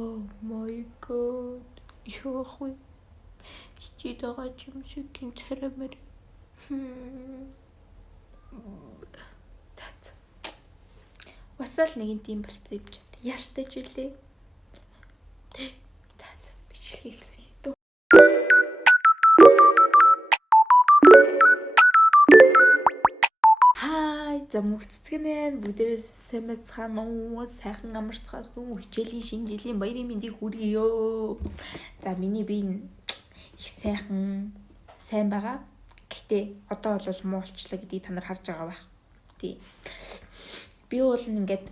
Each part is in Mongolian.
Oh my god. Яах вэ? Хичээд байгаа юм шиг гинцэрэмэр. Тат. Басаал нэг юм болцсон юм чад. Ялтаж үлээ. Тат. Бичлэгийг хэлүүлээ дөө. Хай, за мөхцгэнэ бүгдээрээ сайн байцгаана уу? Сайхан амарцгаас уу? Хичээлийн шинэ жилийн баярын мэндийг хүргэё. За миний бие их сайн байгаа. Гэтэ одоо бол муу болчлаа гэдгийг та нар харж байгаа байх. Тий. Би бол ингээд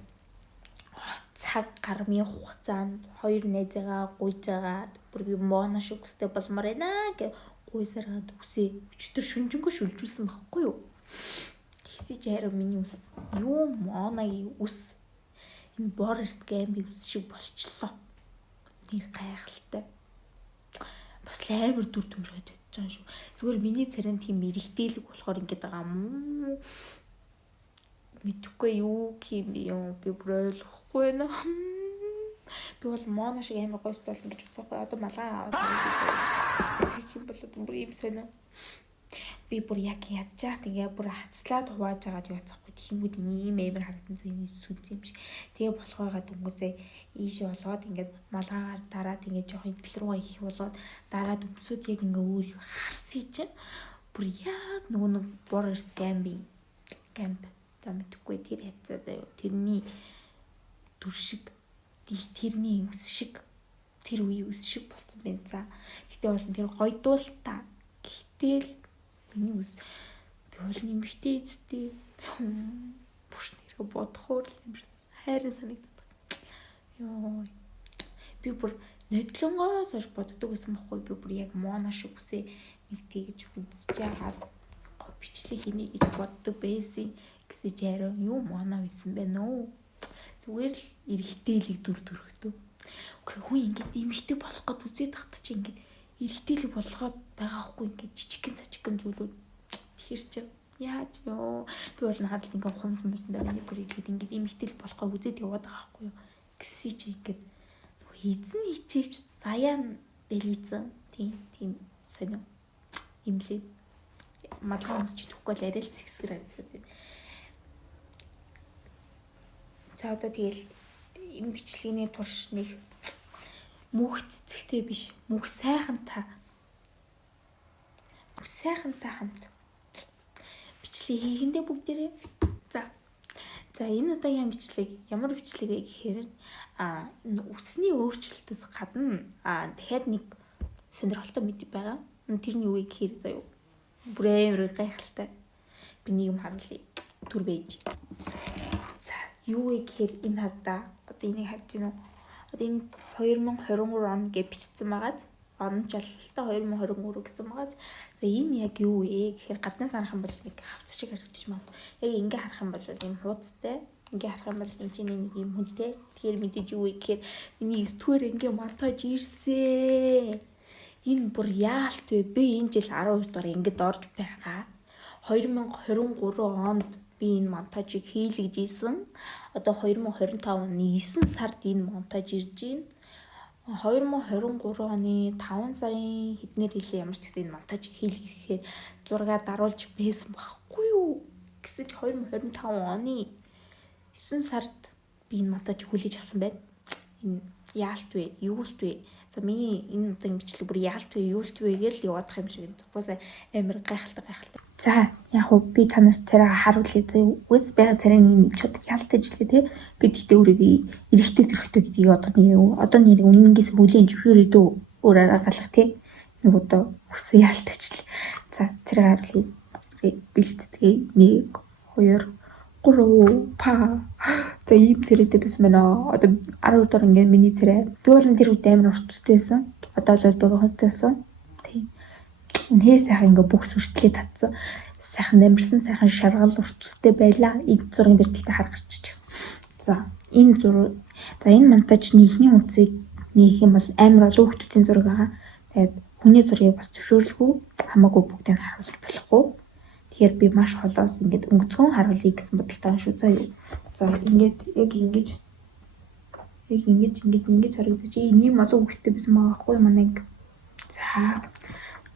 цаг гармын хугацаанд хоёр найзаагаа гуйж байгаа. Бүр би моно шиг өстэй болмоор байна гэж гуйсараад үсээ өчтөр шүнжэнгөө шүлжүүлсэн байхгүй юу? Хэсэж хараа миний ус. Юу моногийн ус. Энэ Борст Гамби ус шиг болчлоо. Нэр гайхалтай. Бас амар дүр төрөж чадж байгаа шүү. Зүгээр миний царин тийм эрэгтэйлэг болохоор ингэж байгаа юм. Мэдхгүй юу юм би бүр ойлгохгүй байна. Би бол моно шиг амар гойс болно гэж үзээгүй. Одоо малгай аваад юм болоод бүр юм сонио. Би бүр яг ядчаат ингээ бүр хацлаад хувааж агаад юу цахгүй тиймүүд ийм амар харагдан зэн сүнс юм шиг. Тэгээ болох байгаад өнгөсөө ийш болгоод ингээд малгаагаар дараад ингээ жоохон идэл рүүгээ их болгоод дараад өмсөд яг ингээ өөрийг харсыг чинь бүр яг нөгөө Борст Гамби за мэдхгүй тэр хацаа заяа тэрний дүр шиг тэрний үс шиг тэр үе үс шиг болцсон байна. За гэтээ бол тэр гойдуул та гэтэл миний үс би бол нэмэгтэй эцтэй бүрш нэрээ бодохоор юм хайрын санагдаад. Йоо би бүр нодлонгоос хойш боддог гэсэн бохгүй би бүр яг моно шиг үсээ нэг тэгж үзэж яагаад бичлэг хийний гэж боддог байсан гэсэн чараа юу моно байсан бэ нөө. Зүгээр л эрэгтэйлэг дүр төрхтөө. Үгүй хүн ингэж эмэгтэй болох гээд үзээд тахт чи ингэж эрэгтэйлэг болгоод байгаа хгүй ингэж жижигхэн зүйлүүд тэр чинь яаж ёо би бол надад ингээ хумсмсандаа миний бүрийгээд ингээ эмэгтэйлэг болохоо үзээд яваад байгаа хгүй юу гэсэн чи ингээд эзэн хичээвч заяа дэлгэцэн тийм сонио имлээ малгай өмсч түүхгүй л арай л сэгсгэр харагдаад. За одоо тэгэл энэ бичлэгийн турш нэг мөнх цэцэгтэй биш мөнх сайхантай хамт бичлэг хийхэндээ бүгдээрээ. За энэ удаагийн бичлэг ямар бичлэг вэ гэхээр энэ үсний өөрчлөлтөөс гадна дахиад нэг сонирхолтой мэд байгаа. Тэрний юу вэ гэхээр заяа бүр амар гайхалтай. Би нэг юм харуулъя. Түр байж. За юу вэ гэхээр энэ хадаа одоо энийг харж байна уу? Одоо энэ 2023 он гэж бичсэн байгааз орон чалалтаа 2023 гэсэн байгааз. За энэ яг юу вэ гэхээр гаднаас харах юм бол нэг хавц шиг харагдаж байна. Яг ингээ харах юм бол ийм хуудастай. Ингээ харах юм бол энэ чинь нэг юм хүнтэй. Тэгэхээр мэдээж юу вэ гэхээр миний 9-р ингээ монтаж ирсэн. Энэ бүр яалт вэ? Би энэ жил 12 дугаар ингээд орж байгаа. 2023 онд би энэ монтажийг хийлгэж ийсэн. Одоо 2025 оны 9 сард энэ монтаж ирж байна. 2023 оны 5 сарын хэднэр хэлээ ямар ч гэсэн энэ монтажийг хийлгэхээр зураг даруулж байсан байхгүй юу? Гэсэн чи 2025 оны 9 сард би энэ монтажийг хүлээж авсан байна. Энэ яалт вэ? Юулт вэ? За миний энэ удаагийн бичлэг бүр яалт вэ? Юулт вэ гэж яваадах юм шиг энэ. Угаасаа амар гайхалтай. За яг уу би та нарт царайгаа харуулъя. За үс байгаа царайны юм чод ялтаж илээ те. Би тэгтээ өөрийгөө эрэгтэй төрхтэй гэдгийг одоо нэр үнэнгээс хүлээн зөвшөөрөө дөө өөр аргалах те. Нэг удаа үсээ ялтаж илээ. За царайгаа харуулъя. Бэлтцгээе. 1 2 3 па. За ийм царайтай байсан байна. Одоо 12 дахь ингээд миний царай. Би бол тэр үед амар урт үстэй байсан. Одоо л дөрөв хостой байсан. Үнээр сайхан ингээ бүх сүртлээ татсан. Сайхан намирсан сайхан шаргал урт үстэй байлаа. Энэ зургийн дээр тэгтээ хар гарчиж. За энэ монтажны ихний үнцийг нээх юм бол амар олон хүмүүсийн зураг байгаа. Тэгээд хүний зургийг бас зөвшөөрлгүй хамаагүй бүгдийг харуулж болохгүй. Тэгэхээр би маш холоос ингээд өнгөцгөн харуулъя гэсэн бодолтой шүү. За ингээд яг ингэж Яг ингэж харагдаж ийм олон хүүхдтэй байсан байгаа байхгүй манай анги.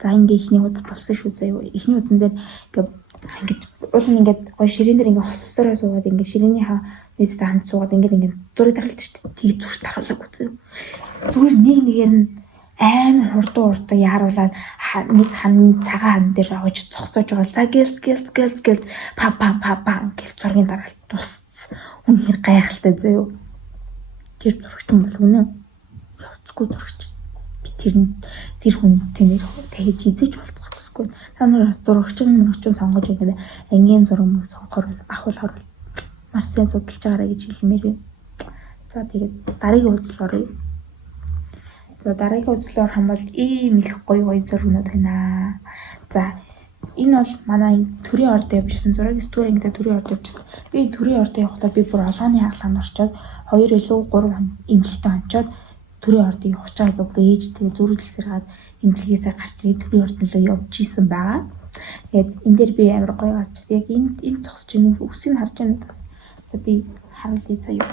За ингээ ихний уц болсон шүү заяа. Ихний уцан дээр ингээд уул нь ингээд гой ширээн дээр ингээ хоссороо суугаад ингээ ширээнийхаа нээстэй хамт суугаад ингээ зураг тархалж штэ. Тийг зүрх тархалаг үзээ. Зүгээр нэгээр нь амар хурдан яаруулаад нэг цагаан хан дээр аваж цогсоож байгаа. За гэл па гэл зургийн дараалт тусц. Үнээр гайхалтай заяа. Тэр зурагтэн бол үнэ. Явцгүй зурагч. Би тэр хүнтэй нэг тэгж изэж болцохгүй. Та нар бас зурагчин сонгож байгаа. Ангийн зураг мөн сонгохоор ахуулахаар маш сайн судалж байгаарай гэж хэлмээр байна. За тэгээд дараагийн үзэл оръё. За дараагийн үзлээр хамбал ийм их гоё зургууд байна. За энэ бол манай төрийн орд явжсэн зураг. Стори ингээд төрийн орд явжсэн. Би төрийн орд явахдаа би бүр олооны хаалганд орчоод 2 илүү 3 эмнэлэгтээ онцоод төрийн ордыг явах чагаа бүр ээжтэйгээ зүрхлэлсээр хаад эмнэлгээсээ гарч ирээд төрийн орднолоо явж исэн байгаа. Тэгээд энэ дээр би амар гоё гарч ирсэн. Яг энэ зогсож ийн үсийг харж байна. За би харуулъя заяа.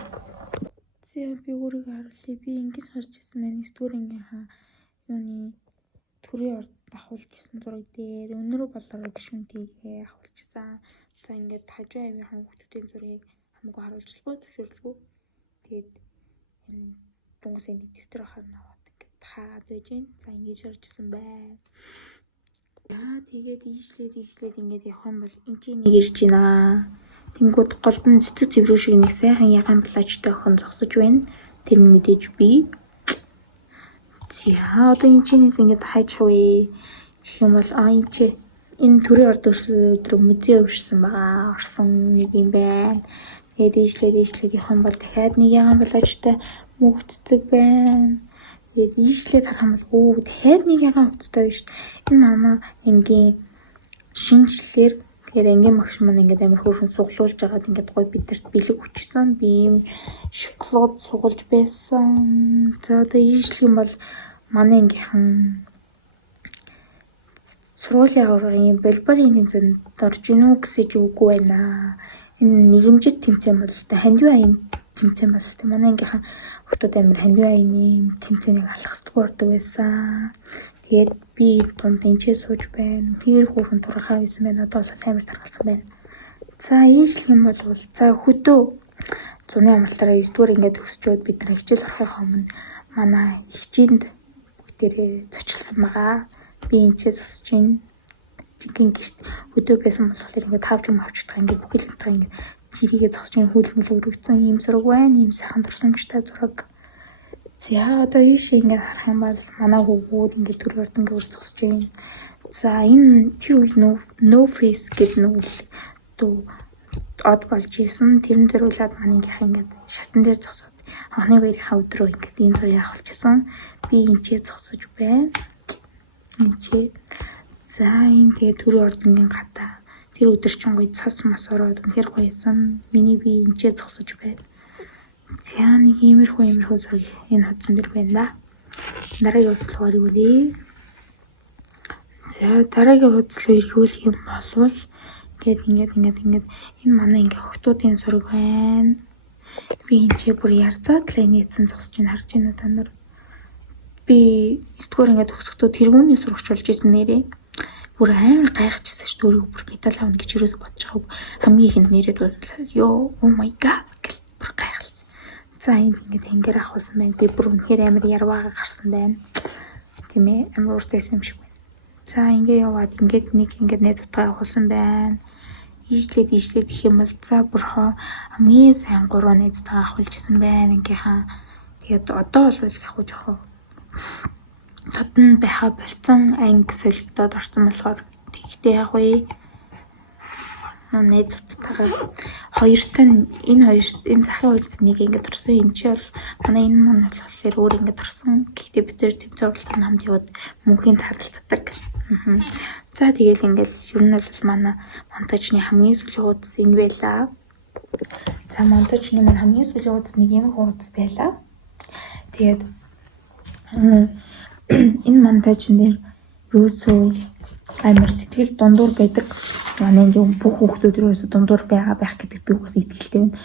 Би өөрийгөө харуулъя. Би ингэж гарч ирсэн байна. Стөрийнхаа юуны төрийн орд ахуулж ирсэн зураг дээр өнөрөө болороо гişүнтэйгээ ахуулчихсан. За ингээд хажуу авийнхаа хүүхдүүдийн зургийг хамаагүй харуулжлгүй зөвшөөрлгүй. Тэгээд энэ дунгаас энэ дэвтэр ахаар наваад ингээд хаад байж гэн. За ингэж харж ирсэн байна. Тэгээд ийшлээд ингээд явах юм бол энэ чинь нэг ирж байна. Тэнгүүд голдон цэцэг цэврүү шиг нэг сайхан ягаан плажтай охин зогсож байна. Тэр нь мэдээж би. За одоо энэ чинээс ингээд хайж хавъя. Гэх юм бол энэ төрийн орд өдөр музей өвшсөн байгаа. Орсон нэг юм байна. Тэгээд ийшлээд явах юм бол дахиад нэг ягаан плажтай мөх цэцэг байна. Тэгээд ийшлээд харах юм бол дахиад нэг ягаан утастай биш. Энэ манай ангийн шинжлэлээр тэгээд ангийн багш маань ингээд амар хөөрхөн суглуулж байгаад ингээд гоё бидэрт бэлэг хүчсэн. Би ийм шоколад сугалж байсан. За одоо ийшлэх юм бол манай ангийнхан сургуулийн аврагын болборын тэмцээнд орж ийнү гэсэн ч үгүй байна. Энэ нэрэмжит тэмцээн бол хандив аян тэмцээн бол манай ангийнхан хүмүүс амар хандив аяны тэмцээнийг алхасдаггүй ордог байсан. Тэгээд би дунд энчээ сууж байна. Тэр хүүхэн турхаа байсан байна. Одоо бол амар тархалсан байна. За ийшлэх юм бол хөдөө зуны амралтаараа 9-р ингээд өсчөөд бид нар хичээл орохын өмнө манай хичээнд бүгдээрээ зочилсан байгаа. Би энчээ зогсож байна. Жинхэнэ гişт хөдөө байсан болохоор ингээд тавж юм авчихдаг ингээд бүх юмтай ингээд жирийгээ зогсож байна. Хөлмөл өргөцсөн юм зураг байна. Ийм сайхан турсамжтай зураг. За одоо ийшээ ингээд харах юм бол манай хүүгүүд ингээд төр орд ингээд зогсож байна. За энэ тэр үе no face гэдэг нэг од болж исэн. Тэрэн зэрүүлээд манайгийнх ингээд шатан дээр зогсоод анхны баярынхаа өдрөө ингээд ийм зургийг авахулчихсан. Би энчээ зогсож байна. Энчээ. За энэ тэгээ төрийн ордонгийн гадаа тэр өдөр чинь гоё цас мас ороод үнэхээр гоёсан. Миний би энчээ зогсож байна. За нэг иймэрхүү зураг энэ хуудсан дээр байна да. Дараагийн үзлөөр ирүүлээ. За дараагийн үзлөөр ирүүлэх юм болвол ингээд энэ манай ингээ охтуудын зураг байна. Би энэ чи бүр ярзаад л нээсэн зогсож ин харж байна та нар. Би 9-р ингээд төгсөхдөө тэргүүний сурагч болж исэн нэрээ. Бүр амар гайхчихсан шүү дээ. Өөрийгөө бүр медаль авна гэж юусоо бодож байгаагүй. Хамгийн ихэнд нэрээд бодлоо. Йоо, oh my god гэл бүр гайхал. За ингээд тэнгэр ахуулсан байна. Би бүр үнэхээр амар ярваага гарсан байна. Тийм ээ, амар ууртайсан юм шиг байна. За ингээд яваад ингээд найз утгаа ахуулсан байна. Ийшлээд гэх юм бол за бүр хамгийн сайн 3 найзтайгаа ахуулчихсан байна ангийнхаа. Тэгээд одоо бол яг хөө жоохон татн байха болцсон анги солигдоод орсон болохоор тэгтээ яг үе найзуудтайгаа энэ захын хоёрт нэг ингээд орсон. Энд чи бол манай энэ маань болохоор өөр ингээд орсон. Гэхдээ бид тэр тэмцээн уралдаанд хамт яваад мөнхийн таралтдаг. За тэгэл ингээд ер нь бол манай монтажны хамгийн сүүлийн хуудас энэ байлаа. За монтажны маань хамгийн сүүлийн хуудас нэг юм хуудас байлаа. Тэгээд энэ монтажн дээр юусоо амар сэтгэл дундуур байдаг. Манай ингээ бүх хүүхдүүд юусоо дундуур байх гэдэг би үгс итгэлтэй байна.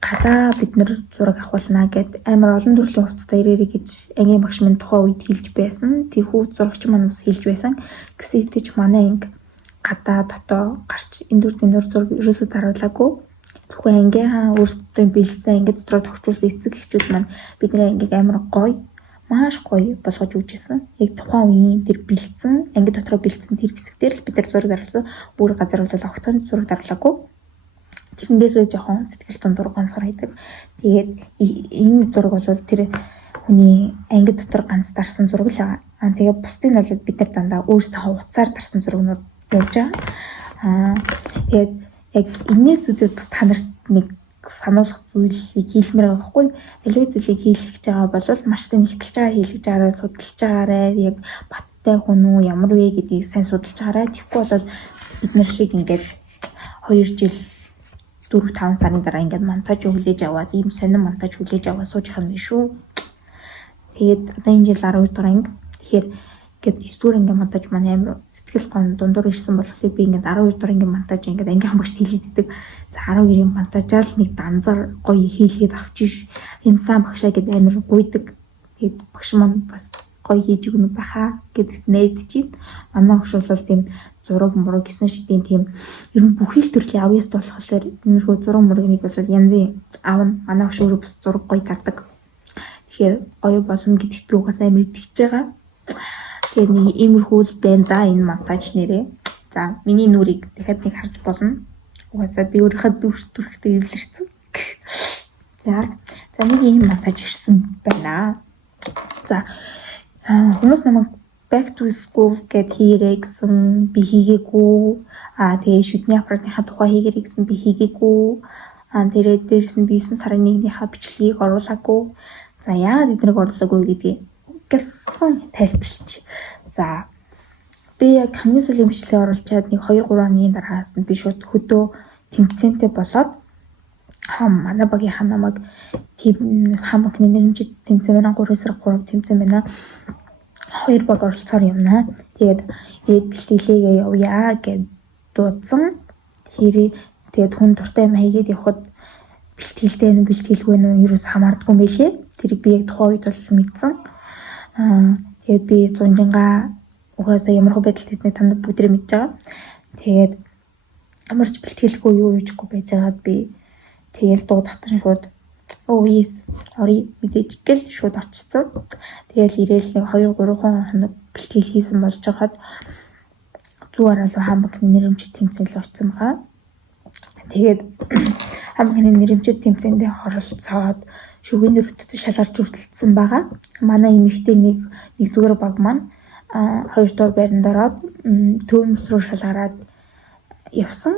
гадаа бид нэр зураг авахулнаа гэд амар олон төрлийн хувцастай ирээрэй гэж ангийн багш минь тухайн үед хэлж байсан. Тэрхүү зурагч маань бас хэлж байсан. Гэсэн итгэж манай анги гадаа дотоо гарч энэ дүр зураг ерөөсөө даруулаагүй. Зөвхөн ангийнхаа өөрсдөө бэлдсэн анги дотор тохижуулсан эцэг эхчүүд маань бидний ангийг амар гоё маш гоё болгож өгчээсэн. Яг тухайн үеийн тэр бэлдсэн анги дотор бэлдсэн тэр хэсгээр л бид нар зураг даруулсан. Өөр газар бол огтхон зураг даруулаагүй. Тэрэндээсээ жоохон сэтгэл дундуур гонцгор хийдэг. Тэгээд энэ зураг бол тэр хүний анги дотор ганц дарсан зураг л байгаа. Тэгээд бусдын бол бид нар дандаа өөрсдөө утсаар дарсан зурагнууд явж байгаа. Тэгээд яг энэс үүдээ та нарт нэг сануулгах зүйлийг хийлмээр байгаа хгүй. Аливаа зүйлийг хийлгэж байгаа бол маш сайн нэгтэлж байгаа хийлгэж байгаарай, судалж байгаарай. Яг баттай хүн үү, ямар вэ гэдгийг сайн судалж байгаарай. Тэгэхгүй бол бид нар шиг ингээд 2 жил 4-5 сарын дараа ингээд монтаж хүлээж аваад ийм сонин монтаж хүлээж аваад сууж байгаа юм шүү. Тэгээд одоо энэ жил 12 дугаар анги. Тэгэхээр ингээд 9 дугаар анги монтаж маань амар сэтгэл гон дундуур ирсэн болохоор би ингээд 12 дугаар анги монтаж ингээд ангийнхан багш хэлээддэг. За 12-ийн монтажаар нэг данзар гоё хийлгээд авчих юмсан багшаа гэдэг амар гуйдаг. Тэгээд багш маань бас гоё хийж өгнө баха гэдэгт найдаж байна. Манай багш бол тийм зураг мураг гэсэн шидийн тийм ер нь бүхий л төрлийн авьяаст болохоор энэрхүү зураг мурагныг бол янзын аавна. Манай багш өөрөө бас зураг гоё тардаг. Тэгэхээр гоё болно гэдэгт би угаасаа амар итгэж байгаа. Тэгээд нэг иймэрхүү л байна да энэ монтаж нэрээ. За миний нүрийг дахиад нэг харж болно. Угаасаа би өөрийнхөө дүрхтэй эвлэрсэн. За нэг ийм монтаж ирсэн байна. За хүмүүс намайг back to school гэд хийрэй гэсэн би хийгээгүй. Тэгээ шүдний аппаратынхаа тухай хийгэрэй гэсэн би хийгээгүй. Дээрээс нь би 9 сарын 1-ийнхаа бичлэгийг оруулаагүй. За яагаад эднийг оруулаагүй гэдгийг гэсэн тайлбарлач. За би яг хамгийн сүүлийн бичлэгийг оруулчаад нэг 2-3 хоногийн дараагаас нь би шууд хөдөө тэмцээнтэй болоод манай багийнхаа намайг тийм хамаахны нэрмжид тэмцээн байна. 3 сар 3 тэмцээн байна. 2 баг оролцоор юмнаа. Тэгээд бэлтгэлээгээ явъя гэд дуудсан. Тэгээд хүн дуртай юм хийгээд явхад бэлтгэлтэй нь бэлтгэлгүй нь юу хамаардгүй мэлээ. Тэрийг би яг тухайн үед бол мэдсэн. Тэгээд би 100-га угаасаа ямар хөө байдал хийснийг та нар бүгдээ мэдж байгаа. Тэгээд амарч бэлтгэлгүй юу юужгүй байж байгаад би тэгэл дуудахтан шууд yes ори мэдээж гэл шууд очсон. Тэгэл ирээл нэг 2-3 хоног бэлтгэл хийсэн болж байгаад зүгээр алуу хамаг нэрэмжит тэмцээн л очсон байгаа. Тэгээд хамаг нэрэмжит тэмцээндээ оролцоод шүгэний өртөд шалгарч хүртэлсэн байгаа. Манай эмэгтэй нэгдүгээр баг маань 2 дугаар байранд ороод төвмс рүү шалгараад явсан.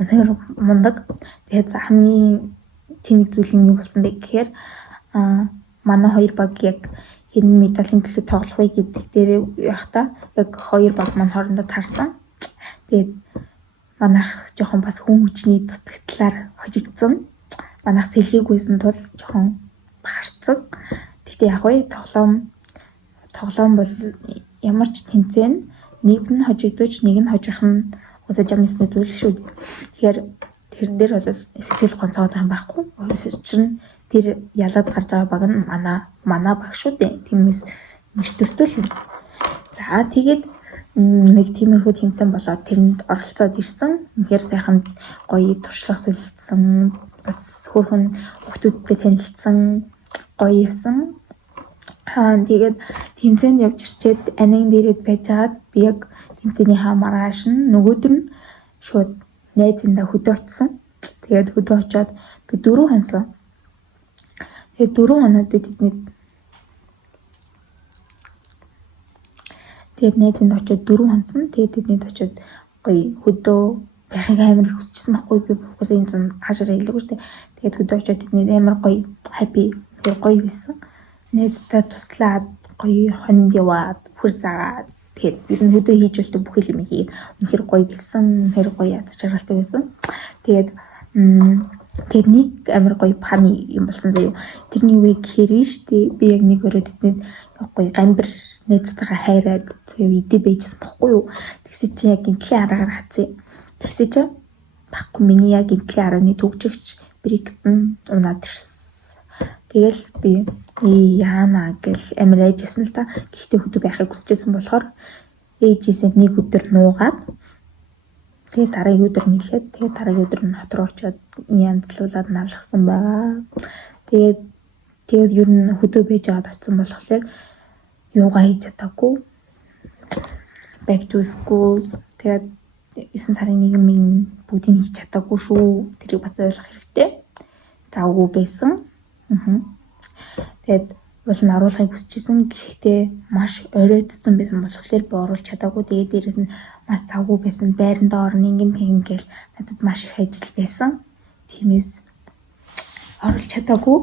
Үнээр мундаг. Тэгээд хамгийн тэнэг зүйл нь юу болсон бэ гэхээр манай 2 баг яг энэ медалийн төлөө тоглох вэ гэдэг дээр явахдаа яг 2 баг маань хоорондоо таарсан. Тэгээд манайх жоохон бас хүн хүчний дутагдлаар хожигдсон. Манайх сэлгийгүйсэн тул жоохон бахарцсан. Гэхдээ яг вэ тоглоом бол ямар ч тэмцээн нэг нь хожигдож нэг нь хожих нь уусаа жамсны зүйл шүү. Тэгэхээр тэрэн дээр бол сэтгэл гонцоод байгаа юм байхгүй. Учир нь тэр ялаад гарч байгаа баг нь манай баг шүү дээ. Тиймээс мөртөртөл. За тэгээд нэг тиймэрхүү тэмцээн болоод тэрэнд оролцоод ирсэн. Үнэхээр сайхан гоё туршлага солилцсон. Бас хөөрхөн хүмүүстэй танилцсан гоё явсан. Тэгээд тэмцээнд явж ирчээд ангийн дээрэд байжгаад би яг тэмцээний маргааш нь нөгөөдөр нь шууд найзындаа хөдөө очсон. Тэгээд хөдөө очоод би 4 хонсон. Тэгээд 4 хоноод би тэгээд найзынд очоод 4 хонсон. Тэгээд тэднийд очоод гоё хөдөө байхыг амар их хүсчихсэн байхгүй би угсаа энэ зам хаашаа илүүг штэ. Тэгээд хөдөө очоод тэдний амар гоё happy гоё байсан. Найзтай туслаад гоё хонд яваад хүрсаагаад тэгээд бид нь хөдөө хийж болтой бүх юм хийгээд үнэхээр гоё гэлсэн, үнэхээр гоё яд чаргалтай байсан. Тэгээд нэг амар гоё паны юм болсон заяа. Тэрний үе гэхээр штэ би яг нэг өрөөд тэдний гоё гамбар найзтайгаа хайраад заяа идэ байжсан бохгүй юу. Тэгсээ чи яг гинтлийн араагаар хацъя. Тэгсээ чи баггүй миний яг гинтлийн арааны төгжигч Бриктэн унаад ирсэн. Тэгэл би яана гэл амир айжсэн л та. Гэхдээ хөдөө байхыг хүсэжсэн болохоор ээжээсээ нэг өдөр нуугаад тэгээ дараагийн өдөр нийлээд тэгээ дараагийн өдөр нь хот руу очиод янзлуулаад налгасан байгаа. Тэгээд ер нь хөдөө байж байгаад очсон болохоор юугаа хийж чадаагүй. Back to school тэгээд 9 сарын 1-ний бүгдийг хийж чадаагүй шүү. Тэрийг бас ойлгох хэрэгтэй. Завгүй байсан. Тэгээд уул нь оруулахыг хүсчихсэн. Гэхдээ маш оройтсон байсан болохоор би оруулах чадаагүй. Тэгээд дээрэс нь маш завгүй байсан. Байранда орно ингэн гэл надад маш их ажил байсан. Тиймээс оруулах чадаагүй.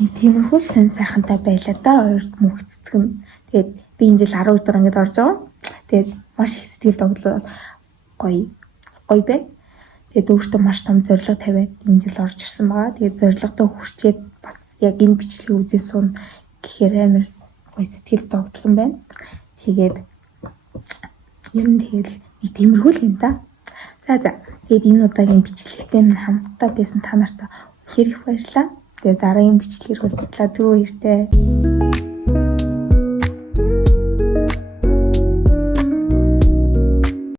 Тиймэрхүү сэн сайхантай байлаа да. Хоёрт мөнх цэцэг нь. Тэгээд би энэ жил 10 өдөр ингэж орж байгаа. Тэгээд маш их сэтгэл догтлоо гоё байна. Тэгээд өөртөө маш том зорилго тавиад энэ жил орж ирсэн байгаа. Тэгээд зорилгодоо хүрчээд бас яг энэ бичлэгийг үзээ суун гэхээр амар гоё сэтгэл догтлон байна. Тэгээд ер нь тэгэл нэг тиймэрхүү л юм да. За тэгээд энэ удаагийн бичлэгтэй минь хамтдаа байсан та нартай хэрэг баярлалаа. Тэгээд дараагийн бичлэгээр уулзлаа. Түр баяртай.